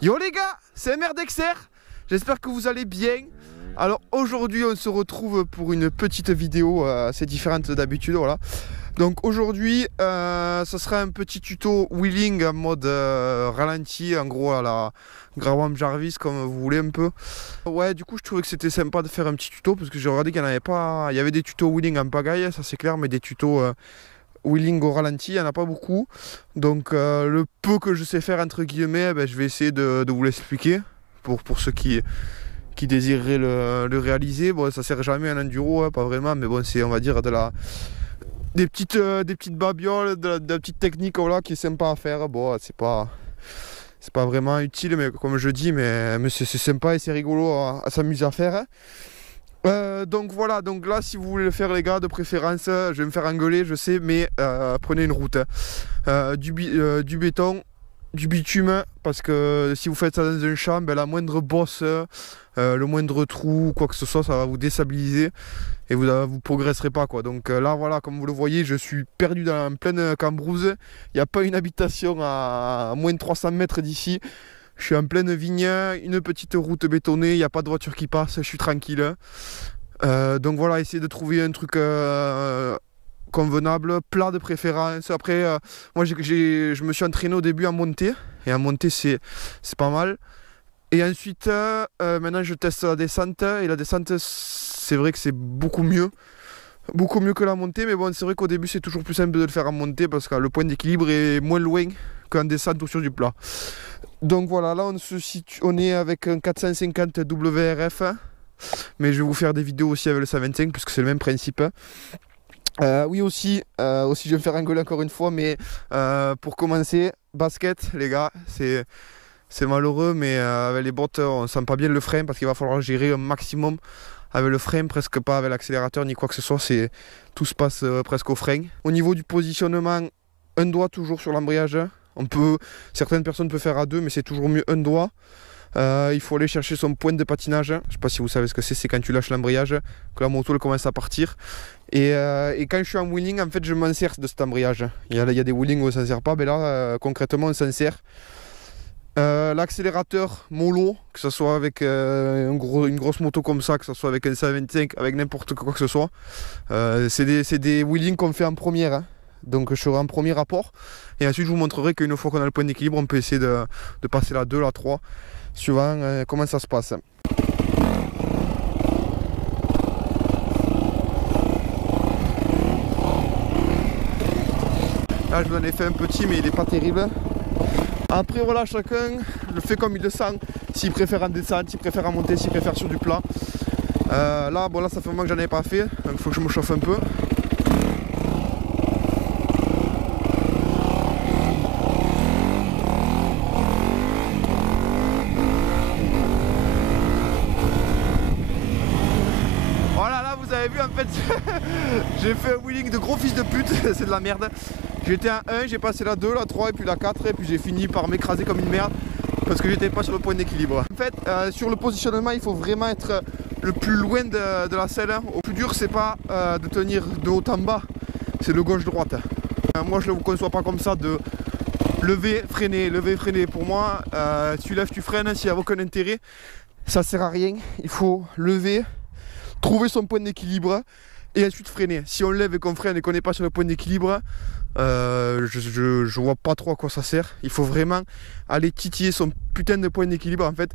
Yo les gars, c'est MRDexter, j'espère que vous allez bien. Alors aujourd'hui on se retrouve pour une petite vidéo assez différente d'habitude, voilà. Donc aujourd'hui ça sera un petit tuto wheeling en mode ralenti, en gros à la Graham Jarvis comme vous voulez un peu. Ouais, du coup je trouvais que c'était sympa de faire un petit tuto parce que j'ai regardé qu'il n'y en avait pas. Il y avait des tutos wheeling en pagaille, ça c'est clair, mais des tutos wheeling au ralenti, il n'y en a pas beaucoup. Donc le peu que je sais faire entre guillemets, je vais essayer de vous l'expliquer pour ceux qui désireraient le réaliser. Bon, ça sert jamais à un enduro, hein, pas vraiment, mais bon, c'est on va dire des petites babioles, de la petite technique voilà, qui est sympa à faire. Bon, c'est pas vraiment utile, mais comme je dis, mais c'est sympa et c'est rigolo à s'amuser à faire. Hein. Donc voilà, donc là si vous voulez le faire les gars, de préférence, je vais me faire engueuler je sais, mais prenez une route, hein. Du béton, du bitume, parce que si vous faites ça dans un champ, la moindre bosse, le moindre trou, quoi que ce soit, ça va vous déstabiliser et vous progresserez pas quoi. Donc là voilà, comme vous le voyez, je suis perdu en pleine cambrouse, il n'y a pas une habitation à moins de 300 mètres d'ici. Je suis en pleine vigne, une petite route bétonnée, il n'y a pas de voiture qui passe, je suis tranquille. Donc voilà, essayez de trouver un truc convenable, plat de préférence. Après, moi je me suis entraîné au début à monter, et à monter c'est pas mal. Et ensuite, maintenant je teste la descente, et la descente c'est vrai que c'est beaucoup mieux que la montée, mais bon c'est vrai qu'au début c'est toujours plus simple de le faire en montée parce que le point d'équilibre est moins loin qu'en descente ou sur du plat. Donc voilà, là on est avec un 450 WRF, mais je vais vous faire des vidéos aussi avec le 125 puisque c'est le même principe. Oui aussi je vais me faire engueuler encore une fois, mais pour commencer, basket les gars, c'est malheureux, mais avec les bottes on sent pas bien le frein parce qu'il va falloir gérer un maximum avec le frein, presque pas avec l'accélérateur ni quoi que ce soit, tout se passe presque au frein. Au niveau du positionnement, un doigt toujours sur l'embrayage. Certaines personnes peuvent faire à deux, mais c'est toujours mieux un doigt. Il faut aller chercher son point de patinage. Je ne sais pas si vous savez ce que c'est quand tu lâches l'embrayage, que la moto elle commence à partir. Et quand je suis en wheeling, en fait je m'en sers de cet embrayage. Il y a des wheelings où on ne s'en sert pas, mais là concrètement on s'en sert. L'accélérateur mollo, que ce soit avec une grosse moto comme ça, que ce soit avec un 125, avec n'importe quoi que ce soit, c'est des wheelings qu'on fait en première, hein. Donc je serai en premier rapport et ensuite je vous montrerai qu'une fois qu'on a le point d'équilibre on peut essayer de passer la 2, la 3 suivant comment ça se passe. Là je vous en ai fait un petit, mais il n'est pas terrible. Après voilà, chacun le fait comme il le sent, s'il préfère en descente, s'il préfère en monter, s'il préfère sur du plat. Là ça fait un moment que j'en ai pas fait, donc il faut que je me chauffe un peu. Voilà, là vous avez vu en fait, j'ai fait un wheeling de gros fils de pute, c'est de la merde. J'étais à 1, j'ai passé la 2, la 3 et puis la 4 et puis j'ai fini par m'écraser comme une merde parce que j'étais pas sur le point d'équilibre. En fait, sur le positionnement, il faut vraiment être le plus loin de la selle. Au plus dur, c'est pas de tenir de haut en bas, c'est de gauche-droite. Moi, je ne le conçois pas comme ça, de lever, freiner. Pour moi, tu lèves, tu freines, s'il n'y a aucun intérêt, ça sert à rien. Il faut lever, trouver son point d'équilibre et ensuite freiner. Si on lève et qu'on freine et qu'on n'est pas sur le point d'équilibre, je vois pas trop à quoi ça sert. Il faut vraiment aller titiller son putain de point d'équilibre. En fait,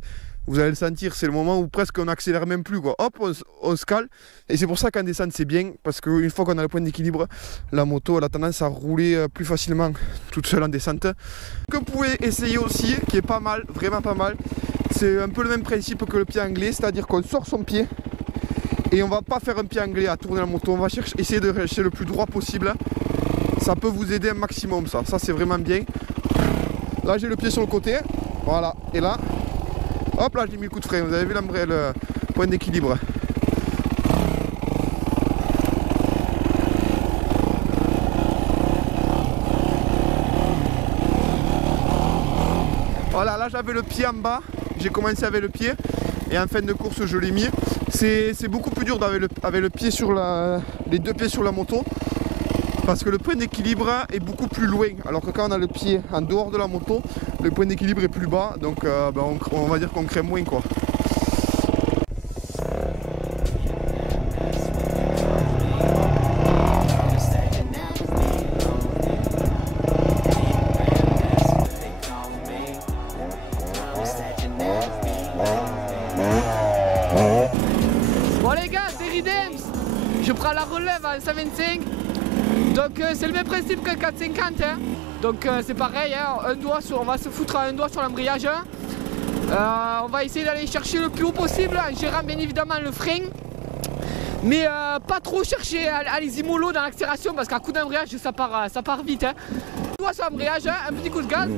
vous allez le sentir, c'est le moment où presque on accélère même plus quoi. Hop, on se cale. Et c'est pour ça qu'en descente c'est bien, parce qu'une fois qu'on a le point d'équilibre, la moto elle a tendance à rouler plus facilement toute seule en descente. Ce que vous pouvez essayer aussi, qui est pas mal, vraiment pas mal, c'est un peu le même principe que le pied anglais, c'est-à-dire qu'on sort son pied et on va pas faire un pied anglais à tourner la moto, on va essayer de chercher le plus droit possible. Ça peut vous aider un maximum, ça c'est vraiment bien. Là j'ai le pied sur le côté, voilà, et là, hop là j'ai mis le coup de frein, vous avez vu le point d'équilibre. Voilà, là j'avais le pied en bas, j'ai commencé avec le pied, et en fin de course je l'ai mis. C'est beaucoup plus dur avec le pied sur les deux pieds sur la moto. parce que le point d'équilibre est beaucoup plus loin, alors que quand on a le pied en dehors de la moto, le point d'équilibre est plus bas, donc on va dire qu'on crée moins quoi. Bon les gars, c'est Ridems. Je prends la relève à 125. Donc c'est le même principe que le 450 hein. Donc c'est pareil hein, on va se foutre à un doigt sur l'embrayage. On va essayer d'aller chercher le plus haut possible en gérant bien évidemment le frein. Mais pas trop chercher à les mollo dans l'accélération parce qu'à coup d'embrayage ça part vite hein. Un doigt sur l'embrayage, hein, un petit coup de gaz,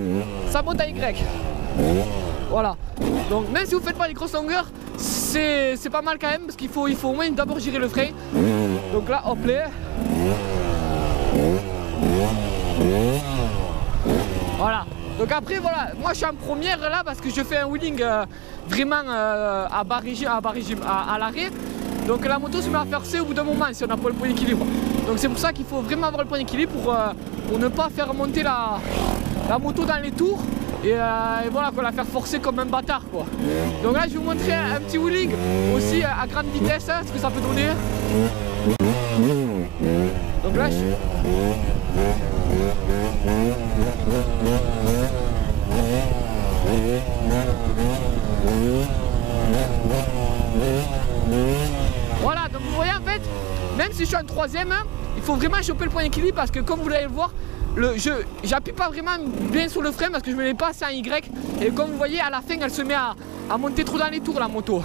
ça monte à Y. Voilà. Donc même si vous faites pas les grosses longueurs, c'est pas mal quand même parce qu'il faut au moins d'abord gérer le frein. Donc là hop là. Voilà. Donc après voilà, moi je suis en première là parce que je fais un wheeling vraiment à l'arrêt. Donc la moto se met à faire C au bout d'un moment si on n'a pas le point d'équilibre. Donc c'est pour ça qu'il faut vraiment avoir le point d'équilibre pour ne pas faire monter la moto dans les tours. Et voilà quoi, la faire forcer comme un bâtard quoi. Donc là je vais vous montrer un petit wheeling aussi à grande vitesse hein, ce que ça peut donner. Donc là voilà, donc vous voyez en fait, même si je suis en troisième, hein, il faut vraiment choper le point d'équilibre parce que comme vous allez le voir, j'appuie pas vraiment bien sur le frein parce que je me mets pas assez en Y. Et comme vous voyez à la fin elle se met à monter trop dans les tours la moto.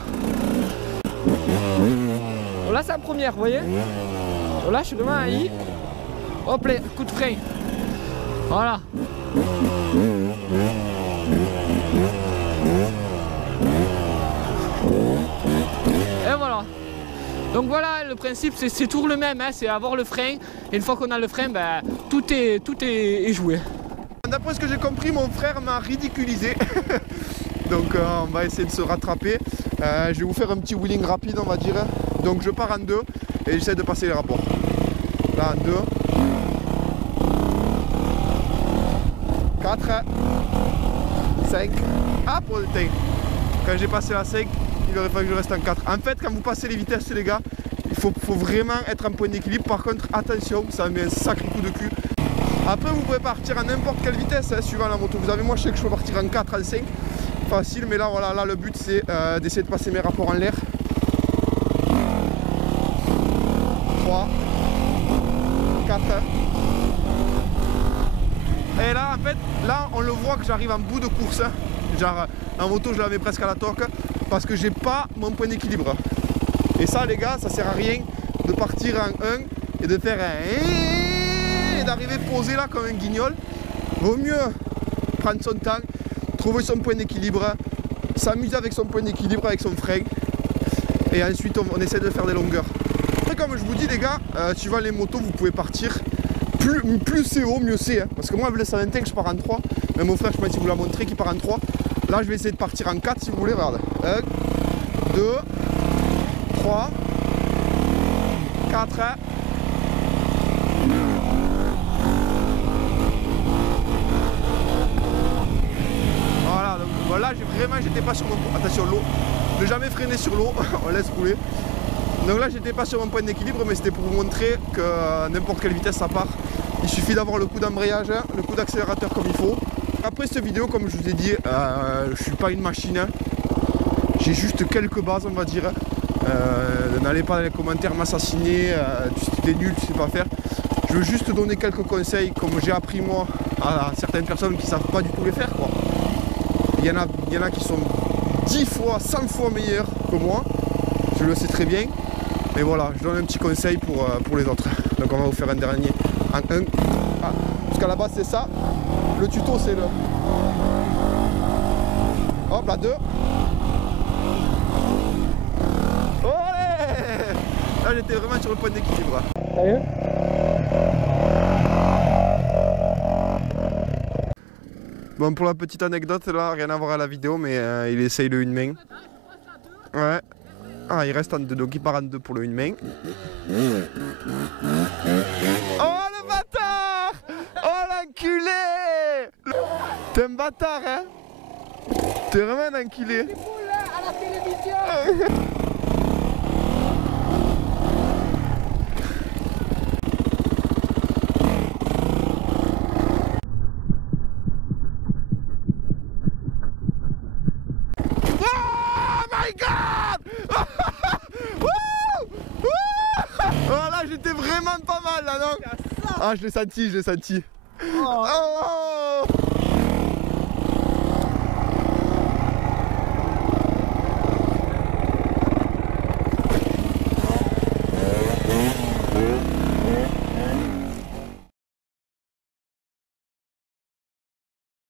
Bon, là c'est en première, vous voyez. Bon, là je suis vraiment à I. Hop là, coup de frein. Voilà. Et voilà. Donc voilà, le principe c'est toujours le même, hein, c'est avoir le frein. Et une fois qu'on a le frein, ben, tout est joué. D'après ce que j'ai compris, mon frère m'a ridiculisé. Donc on va essayer de se rattraper. Je vais vous faire un petit wheeling rapide on va dire. Donc je pars en deux et j'essaie de passer les rapports. Là en 2. 4. 5. Ah pour le temps. Quand j'ai passé la 5, il aurait fallu que je reste en 4. En fait quand vous passez les vitesses les gars, il faut vraiment être en point d'équilibre. Par contre attention, ça met un sacré coup de cul. Après vous pouvez partir à n'importe quelle vitesse hein, suivant la moto. Vous avez moi je sais que je peux partir en 4, en 5. Facile, mais là voilà, là le but c'est d'essayer de passer mes rapports en l'air. 3, 4. Et là en fait, là on le voit que j'arrive en bout de course. Hein. Genre en moto je l'avais presque à la torque parce que j'ai pas mon point d'équilibre. Et ça les gars, ça sert à rien de partir en 1 et de faire un et d'arriver posé là comme un guignol. Vaut mieux prendre son temps, trouver son point d'équilibre, s'amuser avec son point d'équilibre, avec son frein. Et ensuite on essaie de faire des longueurs. Après comme je vous dis les gars, suivant les motos vous pouvez partir. Plus c'est haut, mieux c'est. Hein. Parce que moi avec le 125 je pars en 3. Mais mon frère je pense qu'il vous l'a montré qu'il part en 3. Là je vais essayer de partir en 4 si vous voulez, regarde. 1, 2, 3, 4. Voilà, donc voilà, j'étais pas sur mon point. Attention l'eau. Ne jamais freiner sur l'eau, on laisse rouler. Donc là j'étais pas sur mon point d'équilibre, mais c'était pour vous montrer que n'importe quelle vitesse ça part. Il suffit d'avoir le coup d'embrayage, le coup d'accélérateur comme il faut. Après cette vidéo, comme je vous ai dit, je suis pas une machine. J'ai juste quelques bases on va dire. N'allez pas dans les commentaires m'assassiner, tu es nul, tu sais pas faire. Je veux juste donner quelques conseils comme j'ai appris moi à certaines personnes qui savent pas du tout les faire quoi. Il y en a qui sont 10 fois, 100 fois meilleurs que moi. Je le sais très bien. Mais voilà, je donne un petit conseil pour les autres. Donc on va vous faire un dernier en 1. Ah, parce qu'à la base c'est ça. Le tuto c'est le... Hop là 2. Olé! Là j'étais vraiment sur le point d'équilibre. Sérieux? Bon pour la petite anecdote là, rien à voir à la vidéo mais il essaye le une main. Ouais. Ah il reste en 2 donc il part en 2 pour le une main. Oh le T'es un bâtard, hein. T'es vraiment un enculé. C'est fou là, à la télévision. Oh là, j'étais vraiment pas mal là, non? Ah, je l'ai senti, je l'ai senti. Oh.